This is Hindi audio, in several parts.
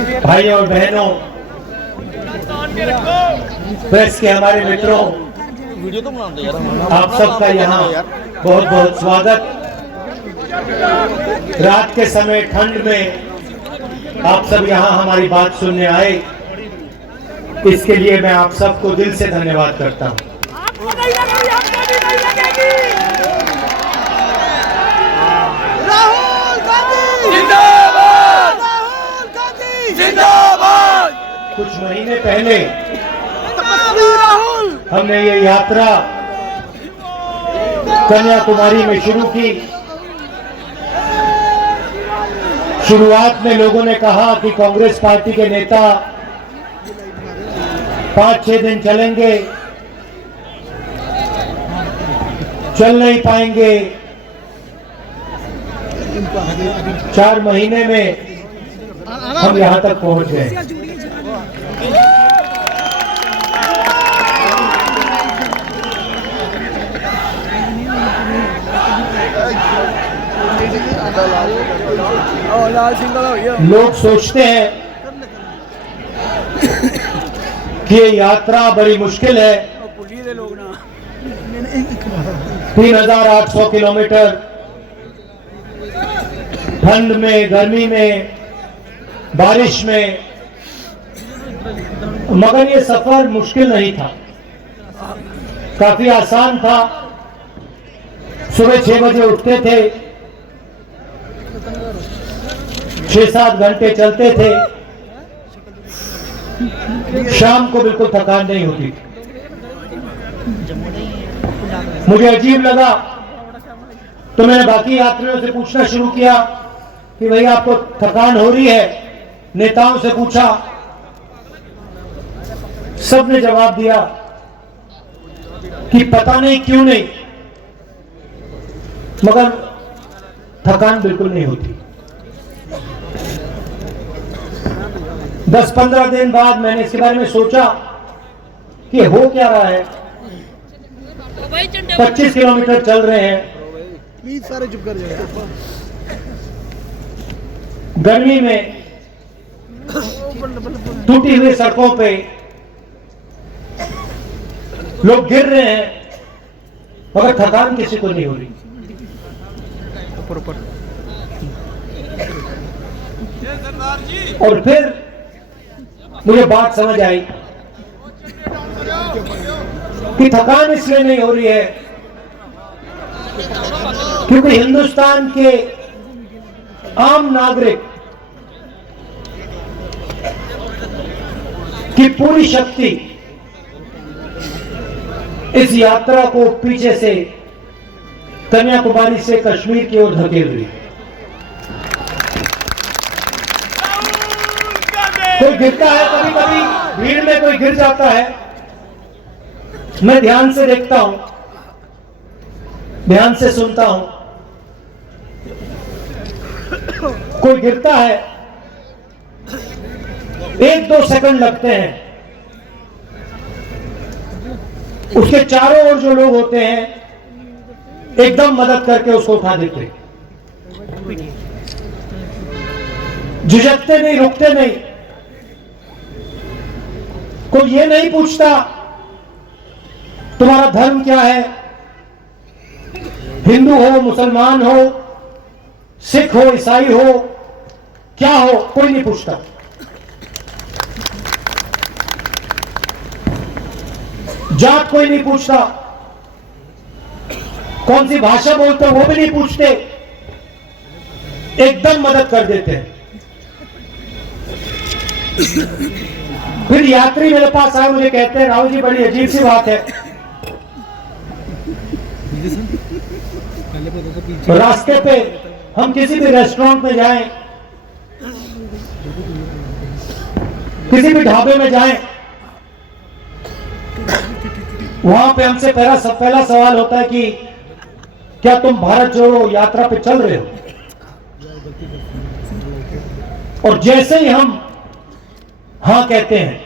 भाइयों और बहनों, प्रेस के हमारे मित्रों, आप सबका यहाँ बहुत बहुत स्वागत। रात के समय ठंड में आप सब यहाँ हमारी बात सुनने आए, इसके लिए मैं आप सबको दिल से धन्यवाद करता हूँ। कुछ महीने पहले हमने ये यात्रा कन्याकुमारी में शुरू की। शुरुआत में लोगों ने कहा कि कांग्रेस पार्टी के नेता 5-6 दिन चलेंगे, चल नहीं पाएंगे। 4 महीने में हम यहां तक पहुंच गए। लोग सोचते हैं कि ये यात्रा बड़ी मुश्किल है। 3800 किलोमीटर ठंड में, गर्मी में, बारिश में, मगर ये सफर मुश्किल नहीं था, काफी आसान था। सुबह 6 बजे उठते थे, 6-7 घंटे चलते थे, शाम को बिल्कुल थकान नहीं होती थी। मुझे अजीब लगा तो मैंने बाकी यात्रियों से पूछना शुरू किया कि भाई आपको थकान हो रही है? नेताओं से पूछा, सबने जवाब दिया कि पता नहीं क्यों नहीं, मगर थकान बिल्कुल नहीं होती। 10-15 दिन बाद मैंने इसके बारे में सोचा कि हो क्या रहा है। 25 किलोमीटर चल रहे हैं, प्लीज सारे चुप कर जाओ। गर्मी में टूटी हुई सड़कों पे लोग गिर रहे हैं, मगर थकान किसी को नहीं हो रही। और फिर मुझे बात समझ आई कि थकान इसलिए नहीं हो रही है क्योंकि हिंदुस्तान के आम नागरिक की पूरी शक्ति इस यात्रा को पीछे से कन्याकुमारी से कश्मीर की ओर धकेल रही है। कोई गिरता है, कभी कभी भीड़ में कोई गिर जाता है, मैं ध्यान से देखता हूं, ध्यान से सुनता हूं। कोई गिरता है, 1-2 सेकंड लगते हैं, उसके चारों ओर जो लोग होते हैं एकदम मदद करके उसको उठा देते हैं, झिझकते नहीं, रुकते नहीं। कोई ये नहीं पूछता तुम्हारा धर्म क्या है, हिंदू हो, मुसलमान हो, सिख हो, ईसाई हो, क्या हो, कोई नहीं पूछता। जात कोई नहीं पूछता, कौन सी भाषा बोलते हो वो भी नहीं पूछते, एकदम मदद कर देते हैं। फिर यात्री मेरे पास आए, मुझे कहते हैं राहुल जी बड़ी अजीब सी बात है, रास्ते पे हम किसी भी रेस्टोरेंट में जाएं, किसी भी ढाबे में जाएं, वहां पे हमसे पहला सवाल होता है कि क्या तुम भारत जोड़ो यात्रा पे चल रहे हो? और जैसे ही हम हां कहते हैं,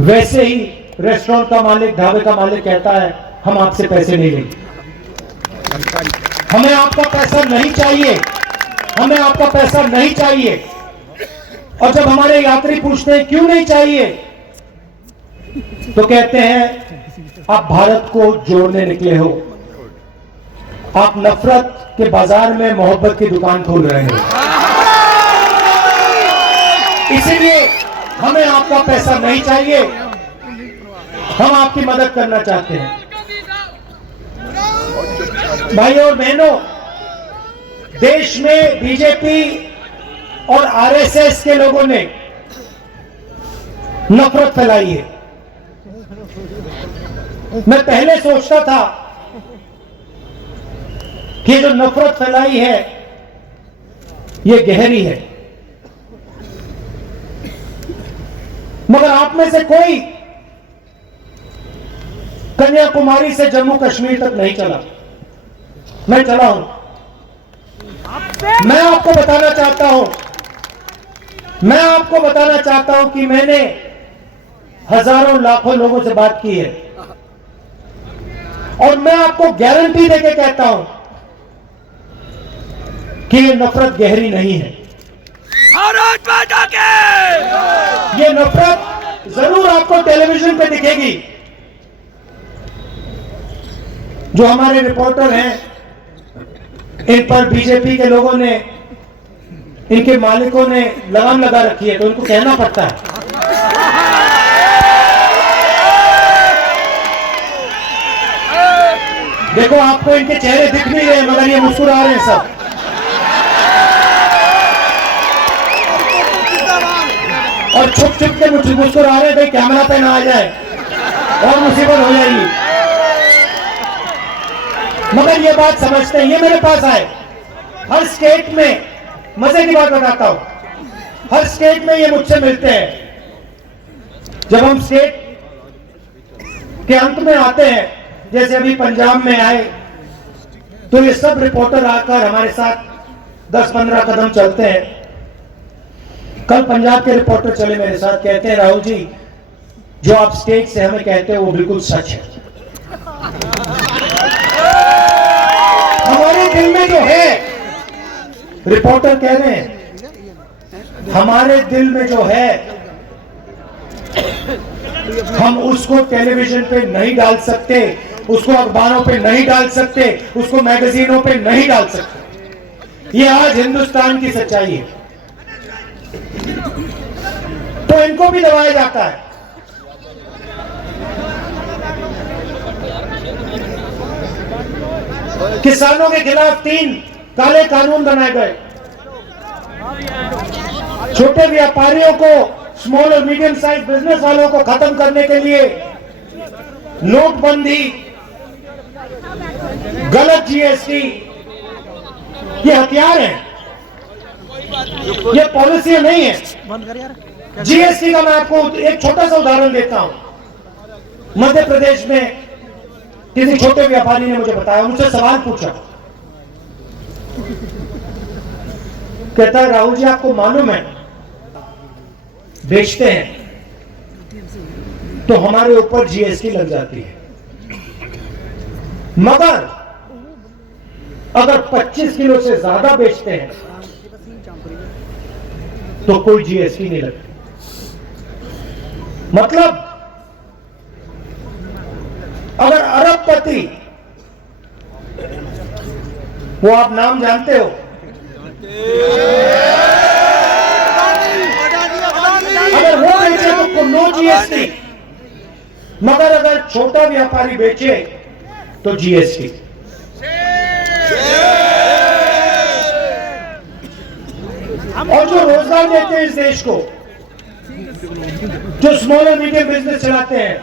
वैसे ही रेस्टोरेंट का मालिक, ढाबे का मालिक कहता है हम आपसे पैसे नहीं लेंगे, हमें आपका पैसा नहीं चाहिए, हमें आपका पैसा नहीं चाहिए। और जब हमारे यात्री पूछते हैं क्यों नहीं चाहिए, तो कहते हैं आप भारत को जोड़ने निकले हो, आप नफरत के बाजार में मोहब्बत की दुकान खोल रहे हैं। इसीलिए हमें आपका पैसा नहीं चाहिए, हम आपकी मदद करना चाहते हैं। भाइयों और बहनों, देश में बीजेपी और आरएसएस के लोगों ने नफरत फैलाई है। मैं पहले सोचता था कि जो नफरत फैलाई है ये गहरी है, मगर आप में से कोई कन्याकुमारी से जम्मू कश्मीर तक नहीं चला। मैं चला हूं। मैं आपको बताना चाहता हूं कि मैंने हजारों लाखों लोगों से बात की है, और मैं आपको गारंटी देके कहता हूं कि ये नफरत गहरी नहीं है। भारत माता की! ये नफरत जरूर आपको टेलीविजन पे दिखेगी। जो हमारे रिपोर्टर हैं, इन पर बीजेपी के लोगों ने, इनके मालिकों ने लगाम लगा रखी है, तो उनको कहना पड़ता है। देखो, आपको इनके चेहरे दिख नहीं रहे, मगर ये मुस्कुरा रहे हैं सब। और छुप छुप के मुस्कुरा रहे हैं, भाई कैमरा पे ना आ जाए और मुसीबत हो जाएगी। मगर ये बात समझते हैं। ये मेरे पास आए, हर स्टेट में, मजे की बात बताता हूं, हर स्टेट में ये मुझसे मिलते हैं। जब हम स्टेट के अंत में आते हैं, जैसे अभी पंजाब में आए, तो ये सब रिपोर्टर आकर हमारे साथ 10-15 कदम चलते हैं। कल पंजाब के रिपोर्टर चले मेरे साथ, कहते हैं राहुल जी, जो आप स्टेट से हमें कहते हैं वो बिल्कुल सच है। हमारे दिल में जो है, रिपोर्टर कह रहे हैं, हमारे दिल में जो है, हम उसको टेलीविजन पे नहीं डाल सकते, उसको अखबारों पे नहीं डाल सकते, उसको मैगजीनों पे नहीं डाल सकते। ये आज हिंदुस्तान की सच्चाई है। तो इनको भी दबाया जाता है। किसानों के खिलाफ 3 काले कानून बनाए गए। छोटे व्यापारियों को, स्मॉल और मीडियम साइज बिजनेस वालों को खत्म करने के लिए नोटबंदी, गलत जीएसटी, ये हथियार हैं, ये पॉलिसी नहीं है। जीएसटी का मैं आपको एक छोटा सा उदाहरण देता हूं। मध्य प्रदेश में किसी छोटे व्यापारी ने मुझे बताया, मुझसे सवाल पूछा, कहता है राहुल जी, आपको मालूम है, बेचते हैं तो हमारे ऊपर जीएसटी लग जाती है, मगर अगर 25 किलो से ज्यादा बेचते हैं तो कोई जीएसटी नहीं लगती। मतलब अगर अरबपति, वो आप नाम जानते हो, अगर वो बेचे तो नो जीएसटी, मगर अगर छोटा व्यापारी बेचे तो जीएसटी। और जो रोजगार देते हैं इस देश को, जो स्मॉल और मीडियम बिजनेस चलाते हैं,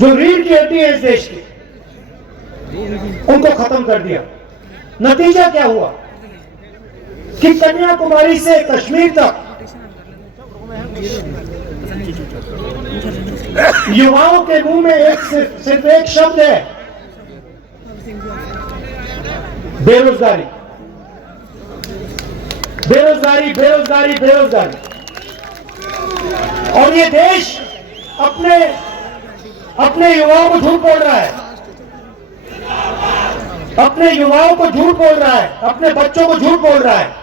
जो रीढ़ की हड्डी है इस देश की, उनको खत्म कर दिया। नतीजा क्या हुआ कि कन्याकुमारी से कश्मीर तक युवाओं के मुंह में सिर्फ एक शब्द है, बेरोजगारी, बेरोजगारी, बेरोजगारी, बेरोजगारी। और ये देश अपने युवाओं को झूठ बोल रहा है। अपने युवाओं को झूठ बोल रहा है, अपने बच्चों को झूठ बोल रहा है।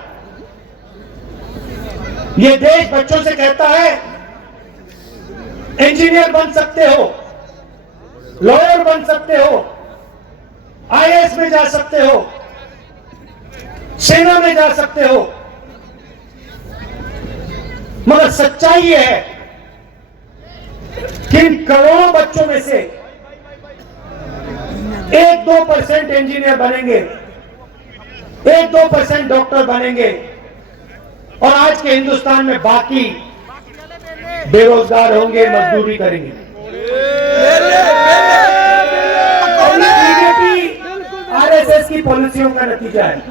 ये देश बच्चों से कहता है इंजीनियर बन सकते हो, लॉयर बन सकते हो, आईएएस में जा सकते हो, सेना में जा सकते हो, मगर सच्चाई यह है कि इन करोड़ों बच्चों में से 1-2% इंजीनियर बनेंगे, 1-2% डॉक्टर बनेंगे और आज के हिंदुस्तान में बाकी बेरोजगार होंगे, मजदूरी करेंगे। और ये बीजेपी आरएसएस की पॉलिसियों का नतीजा है।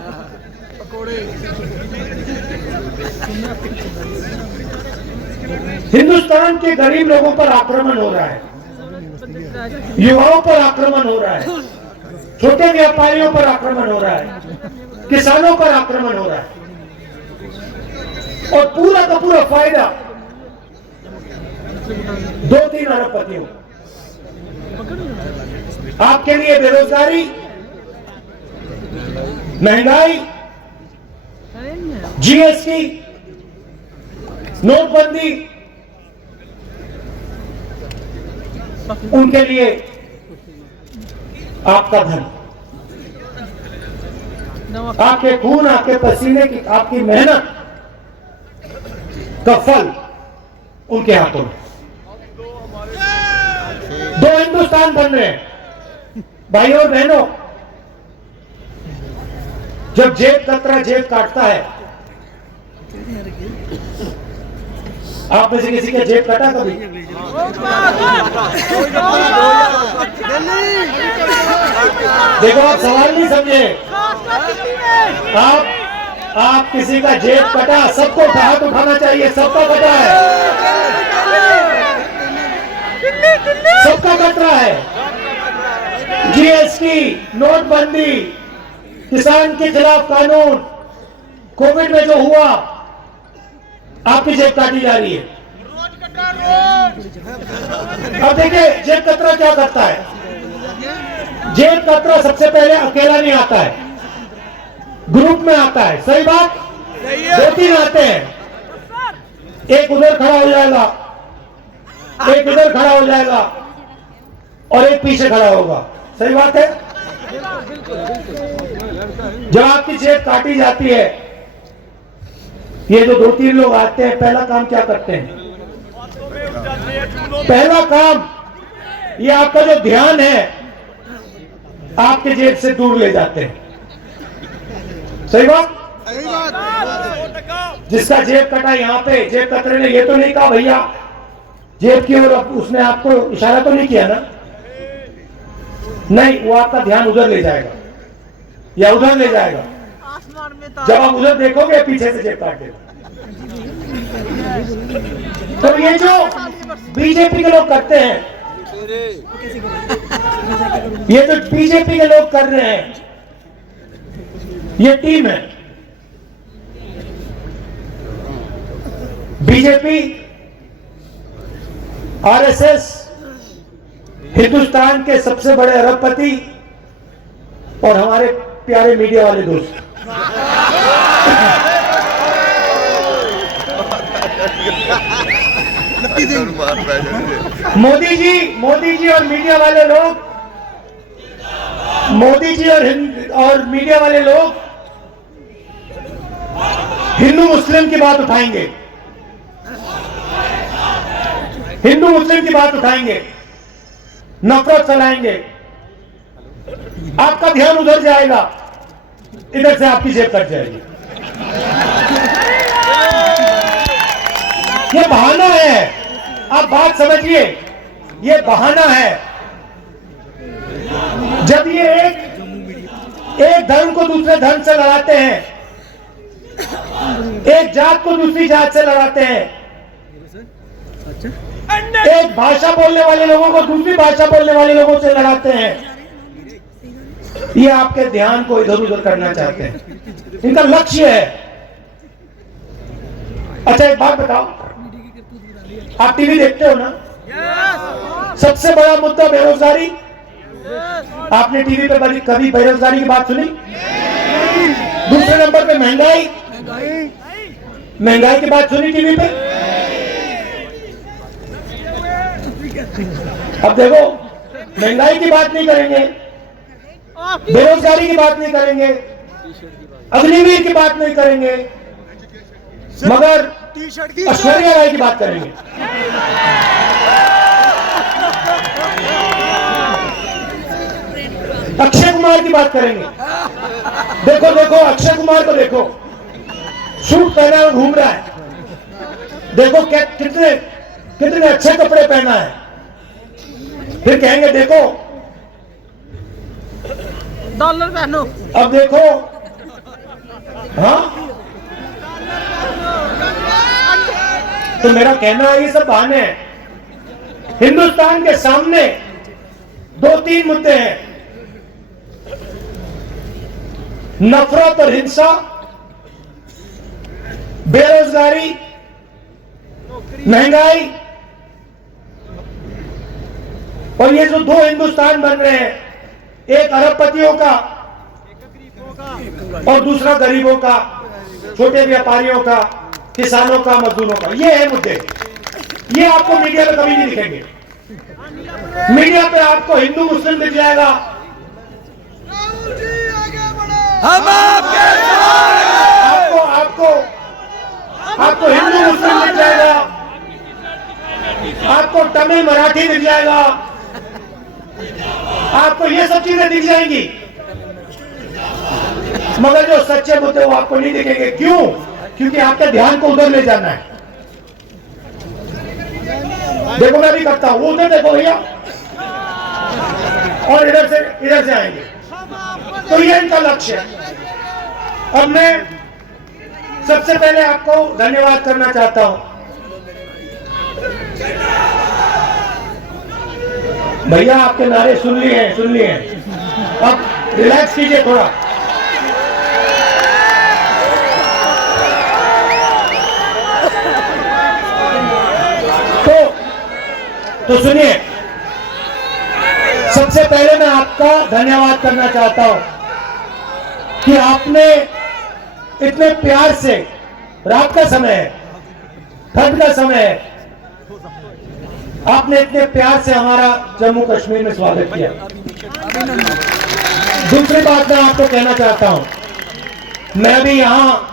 हिंदुस्तान के गरीब लोगों पर आक्रमण हो रहा है, युवाओं पर आक्रमण हो रहा है, छोटे व्यापारियों पर आक्रमण हो रहा है, किसानों पर आक्रमण हो रहा है और पूरा का पूरा फायदा 2-3 अरबपतियों। आपके लिए बेरोजगारी, महंगाई, जीएसटी, नोटबंदी, उनके लिए आपका धन, आपके खून, आपके पसीने की, आपकी मेहनत का फल उनके हाथों में। 2 हिंदुस्तान बन रहे हैं भाइयों और बहनों। जब जेब कतरा जेब काटता है, आप में से किसी का जेब कटा कभी? देखो, आप सवाल नहीं समझे। आप किसी का जेब कटा, सबको हाथ उठाना चाहिए, सबका कटा है, सबका कट रहा है। जीएसटी, नोटबंदी, किसान के खिलाफ कानून, कोविड में जो हुआ, आपकी जेब काटी जा रही है। अब देखिए जेब कतरा क्या करता है। जेब कतरा सबसे पहले अकेला नहीं आता है, ग्रुप में आता है। सही बात? 2-3 आते हैं, एक उधर खड़ा हो जाएगा, एक इधर खड़ा हो जाएगा और एक पीछे खड़ा होगा। सही बात है? जब आपकी जेब काटी जाती है, ये जो 2-3 लोग आते हैं, पहला काम क्या करते हैं? पहला काम, ये आपका जो ध्यान है आपके जेब से दूर ले जाते हैं। सही बात? जिसका जेब कटा यहाँ पे, जेब कतरे ने ये तो नहीं कहा भैया जेब की ओर, उसने आपको इशारा तो नहीं किया ना? नहीं, वो आपका ध्यान उधर ले जाएगा या उधर ले जाएगा। जब आप उधर देखोगे, पीछे से जेब काट देगा। तो ये जो बीजेपी के लोग करते हैं, ये जो बीजेपी के लोग कर रहे हैं, ये टीम है। बीजेपी, आरएसएस, हिंदुस्तान के सबसे बड़े अरबपति और हमारे प्यारे मीडिया वाले दोस्त। मोदी जी और मीडिया वाले लोग, मोदी जी और मीडिया वाले लोग हिंदू मुस्लिम की बात उठाएंगे, हिंदू मुस्लिम की बात उठाएंगे, नफरत फैलाएंगे। आपका ध्यान उधर जाएगा, इधर से आपकी जेब कट जाएगी। ये बहाना है, आप बात समझिए, ये बहाना है। जब ये एक धर्म को दूसरे धर्म से लड़ाते हैं, एक जात को दूसरी जात से लड़ाते हैं, एक भाषा बोलने वाले लोगों को दूसरी भाषा बोलने वाले लोगों से लड़ाते हैं, ये आपके ध्यान को इधर उधर करना चाहते हैं। इनका लक्ष्य है। अच्छा, एक बात बताओ, आप टीवी देखते हो ना? सबसे बड़ा मुद्दा बेरोजगारी, आपने टीवी पे कभी बेरोजगारी की बात सुनी? दूसरे नंबर पे महंगाई की बात सुनी टीवी पे? अब देखो, महंगाई की बात नहीं करेंगे, बेरोजगारी की बात नहीं करेंगे, अग्निवीर की बात नहीं करेंगे, मगर ऐश्वर्या राय की बात करेंगे। अक्षय कुमार की बात करेंगे। देखो देखो, अक्षय कुमार को देखो, सूट पहना और घूम रहा है। देखो कितने अच्छे कपड़े पहना है। फिर कहेंगे देखो डॉलर पहनो। अब देखो, हाँ, तो मेरा कहना है ये सब बहाने हैं। हिंदुस्तान के सामने 2-3 मुद्दे हैं, नफरत और हिंसा, बेरोजगारी, महंगाई, और ये जो 2 हिंदुस्तान बन रहे हैं, एक अरबपतियों का और दूसरा गरीबों का, छोटे व्यापारियों का, किसानों का, मजदूरों का। ये है मुद्दे। ये आपको मीडिया पे कभी नहीं दिखेंगे। मीडिया पे आपको हिंदू मुस्लिम दिख जाएगा, हम आपके आपको हिंदू मुस्लिम दिख जाएगा, आपको तमिल मराठी दिख जाएगा, आपको ये सब चीजें दिख जाएंगी, मगर जो सच्चे मुद्दे वो आपको नहीं दिखेंगे। क्यों? क्योंकि आपके ध्यान को उधर ले जाना है। देखो, मैं भी करता हूं, उधर देखो भैया, और इधर से आएंगे, तो ये इनका लक्ष्य है। अब मैं सबसे पहले आपको धन्यवाद करना चाहता हूं। भैया आपके नारे सुन लिए हैं। अब रिलैक्स कीजिए थोड़ा। तो सुनिए, सबसे पहले मैं आपका धन्यवाद करना चाहता हूं कि आपने इतने प्यार से, रात का समय है, ठंड का समय है, आपने इतने प्यार से हमारा जम्मू कश्मीर में स्वागत किया। दूसरी बात मैं आपको कहना चाहता हूं, मैं भी यहां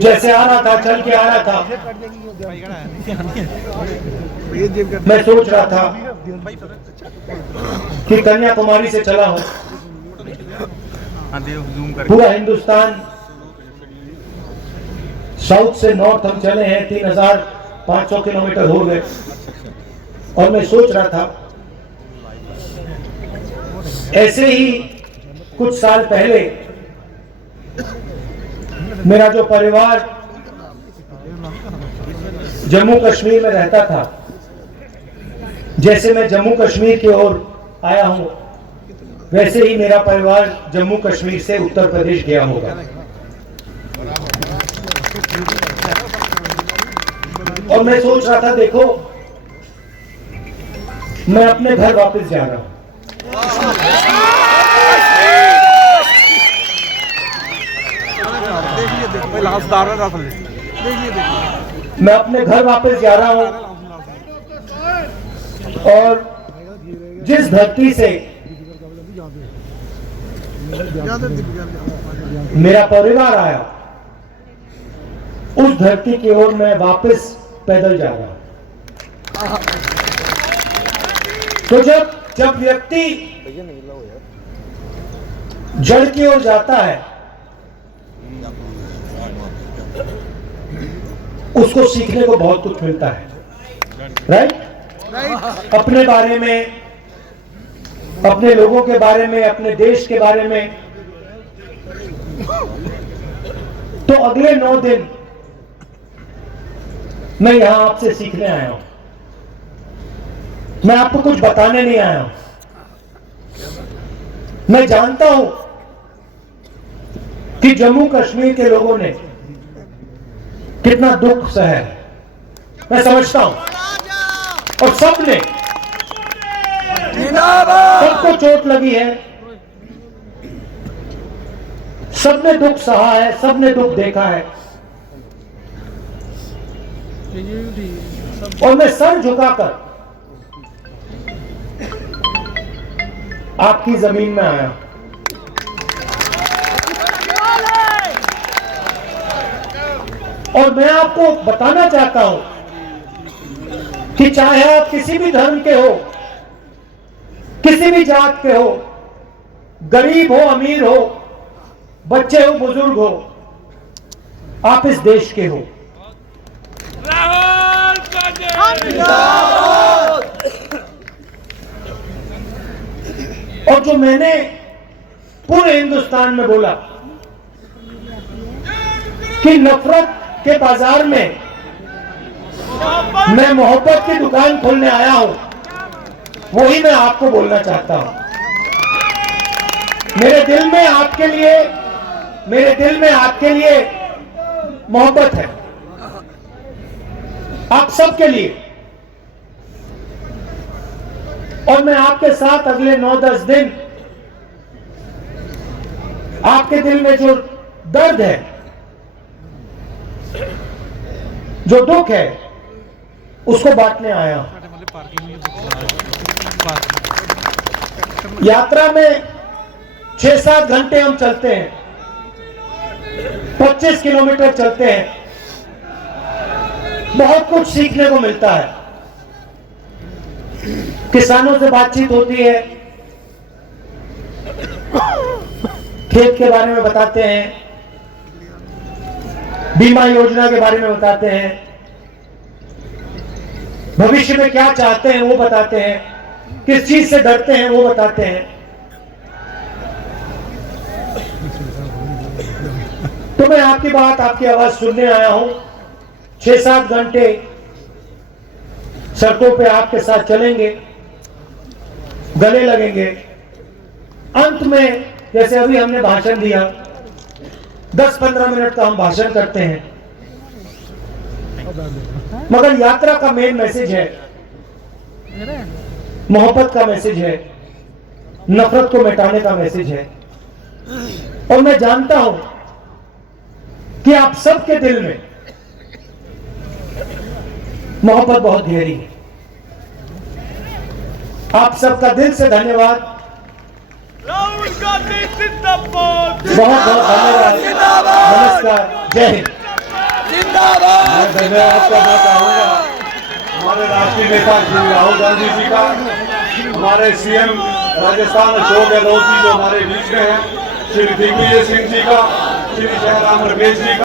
जैसे आ रहा था, चल के आ रहा था, मैं सोच रहा था कि कन्याकुमारी से चला हूं, पूरा हिंदुस्तान साउथ से नॉर्थ हम चले हैं, 3500 किलोमीटर हो गए, और मैं सोच रहा था ऐसे ही कुछ साल पहले मेरा जो परिवार जम्मू कश्मीर में रहता था, जैसे मैं जम्मू कश्मीर की ओर आया हूं, वैसे ही मेरा परिवार जम्मू कश्मीर से उत्तर प्रदेश गया होगा। और मैं सोच रहा था, देखो, मैं अपने घर वापस जा रहा हूं। मैं अपने घर वापस जा रहा हूं, और जिस धरती से मेरा परिवार आया, उस धरती की ओर मैं वापस पैदल जा रहा हूं। तो जब व्यक्ति जड़ की ओर जाता है, उसको सीखने को बहुत कुछ मिलता है, राइट? अपने बारे में, अपने लोगों के बारे में, अपने देश के बारे में। तो अगले 9 दिन मैं यहां आपसे सीखने आया हूं। मैं आपको कुछ बताने नहीं आया हूं। मैं जानता हूं कि जम्मू कश्मीर के लोगों ने कितना दुख सहा है, मैं समझता हूं, और सबने जिंदाबाद। सबको चोट लगी है, सबने दुख सहा है, सबने दुख देखा है, और मैं सर झुकाकर आपकी जमीन में आया। और मैं आपको बताना चाहता हूं कि चाहे आप किसी भी धर्म के हो, किसी भी जात के हो, गरीब हो, अमीर हो, बच्चे हो, बुजुर्ग हो, आप इस देश के हो। और जो मैंने पूरे हिंदुस्तान में बोला कि नफरत के बाजार में मैं मोहब्बत की दुकान खोलने आया हूं, वही मैं आपको बोलना चाहता हूं। मेरे दिल में आपके लिए मोहब्बत है, आप सबके लिए। और मैं आपके साथ अगले 9-10 दिन आपके दिल में जो दर्द है, जो दुख है, उसको बांटने आया हूं। यात्रा में 6-7 घंटे हम चलते हैं, 25 किलोमीटर चलते हैं, बहुत कुछ सीखने को मिलता है। किसानों से बातचीत होती है, खेत के बारे में बताते हैं, बीमा योजना के बारे में बताते हैं, भविष्य में क्या चाहते हैं वो बताते हैं, किस चीज से डरते हैं वो बताते हैं। तो मैं आपकी बात, आपकी आवाज सुनने आया हूं। 6-7 घंटे सड़कों पे आपके साथ चलेंगे, गले लगेंगे। अंत में जैसे अभी हमने भाषण दिया, 10-15 मिनट का हम भाषण करते हैं, मगर यात्रा का मेन मैसेज है, मोहब्बत का मैसेज है, नफरत को मिटाने का मैसेज है। और मैं जानता हूं कि आप सबके दिल में मोहब्बत बहुत गहरी है। आप सबका दिल से धन्यवाद, राहुल गांधी जिंदाबाद। बहुत बहुत धन्यवाद। नमस्कार, जय हिंद। जिंदाबाद। मैं धन्यवाद करना चाहूंगा हमारे राष्ट्रीय नेता श्री राहुल गांधी जी का, हमारे सीएम राजस्थान अशोक गहलोत जी जो हमारे बीच में हैं, श्री दिग्विजय सिंह जी का, श्री जयराम रमेश जी का।